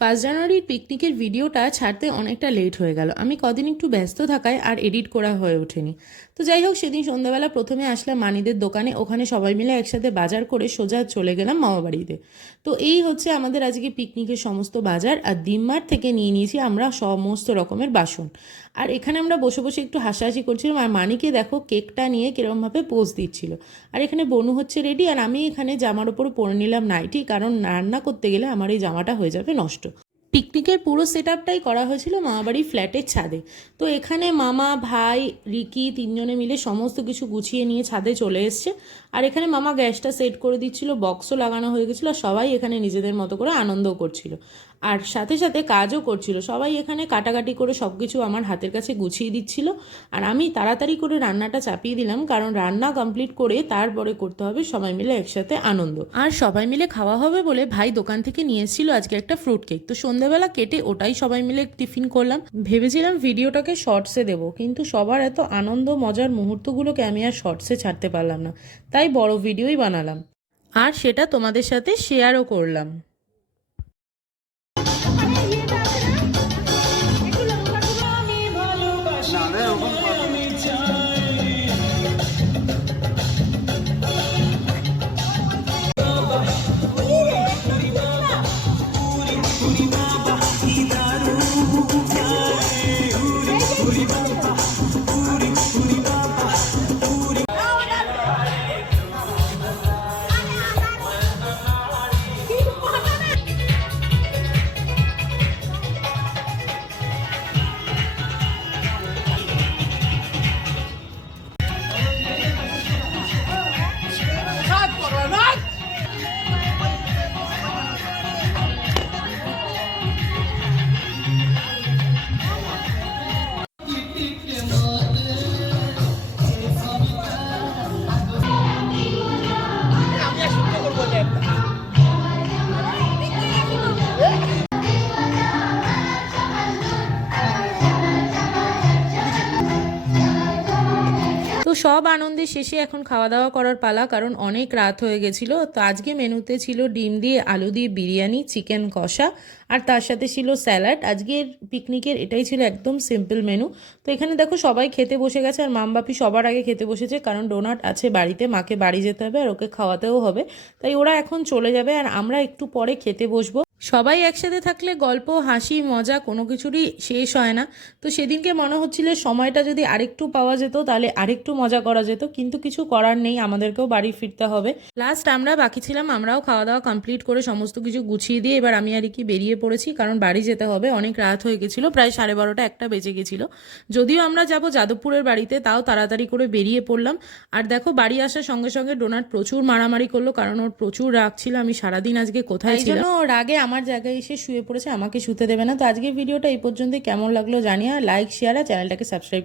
1 জানুয়ারির পিকনিকের ভিডিওটা ছাড়তে অনেকটা লেট হয়ে গেল। আমি কদিন একটু ব্যস্ত থাকায় আর এডিট করা হয়ে ওঠেনি। তো যাই হোক, সেদিন সন্ধ্যাবেলা প্রথমে আসলাম মানিদের দোকানে। ওখানে সবাই মিলে একসাথে বাজার করে সোজা চলে গেলাম মামাবাড়িতে। তো এই হচ্ছে আমাদের আজকে পিকনিকের সমস্ত বাজার। আর দিনমার থেকে নিয়ে নিয়েছি আমরা সমস্ত রকমের বাসন। আর এখানে আমরা বসে বসে একটু হাসাহাসি করছিলাম। আর মানিকে দেখো কেকটা নিয়ে কিরমভাবে পোজ দিচ্ছিল। আর এখানে বনু হচ্ছে রেডি, আর আমি এখানে জামার উপর পরে নিলাম নাইটি, কারণ রান্না করতে গেলে আমার এই জামাটা হয়ে যাবে নষ্ট। পিকনিকের পুরো সেট আপটাই করা হয়েছিল মামাবাড়ির ফ্ল্যাটের ছাদে। তো এখানে মামা, ভাই, রিকি তিনজনে মিলে সমস্ত কিছু গুছিয়ে নিয়ে ছাদে চলে এসছে। আর এখানে মামা গ্যাসটা সেট করে দিচ্ছিল, বক্সও লাগানো হয়ে গেছিলো, আর সবাই এখানে নিজেদের মতো করে আনন্দও করছিল। আর সাথে সাথে কাজও করছিল। সবাই এখানে কাটাকাটি করে সব কিছু আমার হাতের কাছে গুছিয়ে দিচ্ছিল। আর আমি তাড়াতাড়ি করে রান্নাটা চাপিয়ে দিলাম, কারণ রান্না কমপ্লিট করে তারপরে করতে হবে সবাই মিলে একসাথে আনন্দ। আর সবাই মিলে খাওয়া হবে বলে ভাই দোকান থেকে নিয়ে এসেছিল আজকে একটা ফ্রুট কেক। তো সন্ধ্যাবেলা কেটে ওটাই সবাই মিলে টিফিন করলাম। ভেবেছিলাম ভিডিওটাকে শর্টসে দেবো, কিন্তু সবার এত আনন্দ মজার মুহূর্তগুলোকে আমি আর শর্টসে ছাড়তে পারলাম না, তাই বড় ভিডিওই বানালাম আর সেটা তোমাদের সাথে শেয়ারও করলাম। তো সব আনন্দের শেষে এখন খাওয়া দাওয়া করার পালা, কারণ অনেক রাত হয়ে গেছিলো। তো আজকে মেনুতে ছিল ডিম দিয়ে আলু দিয়ে বিরিয়ানি, চিকেন কষা, আর তার সাথে ছিল স্যালাড। আজকের পিকনিকের এটাই ছিল একদম সিম্পল মেনু। তো এখানে দেখো সবাই খেতে বসে গেছে, আর মামবাপি সবার আগে খেতে বসেছে, কারণ ডোনাট আছে বাড়িতে, মাকে বাড়ি যেতে হবে আর ওকে খাওয়াতেও হবে। তাই ওরা এখন চলে যাবে আর আমরা একটু পরে খেতে বসবো। সবাই একসাথে থাকলে গল্প, হাসি, মজা কোনো কিছুরই শেষ হয় না। তো সেদিনকে মনে হচ্ছিল সময়টা যদি আরেকটু পাওয়া যেত তাহলে আরেকটু মজা করা যেত, কিন্তু কিছু করার নেই, আমাদেরকেও বাড়ি ফিরতে হবে। লাস্ট আমরা বাকি ছিলাম, আমরাও খাওয়া দাওয়া কমপ্লিট করে সমস্ত কিছু গুছিয়ে দিয়ে এবার আমি আর কি বেরিয়ে পড়েছি, কারণ বাড়ি যেতে হবে। অনেক রাত হয়ে গেছিলো, প্রায় 12:30 একটা বেজে গেছিলো। যদিও আমরা যাব যাদবপুরের বাড়িতে, তাও তাড়াতাড়ি করে বেরিয়ে পড়লাম। আর দেখো বাড়ি আসার সঙ্গে সঙ্গে ডোনাট প্রচুর মারামারি করলো, কারণ ওর প্রচুর রাগ ছিল আমি সারাদিন আজকে কোথায় ছিলাম। রাগে আমার জায়গায় এসে শুয়ে পড়েছে, আমাকে শুতে দেবে না। তো আজকের ভিডিওটা এই পর্যন্ত, কেমন লাগলো জানিয়ে লাইক, শেয়ার আর চ্যানেলটাকে সাবস্ক্রাইব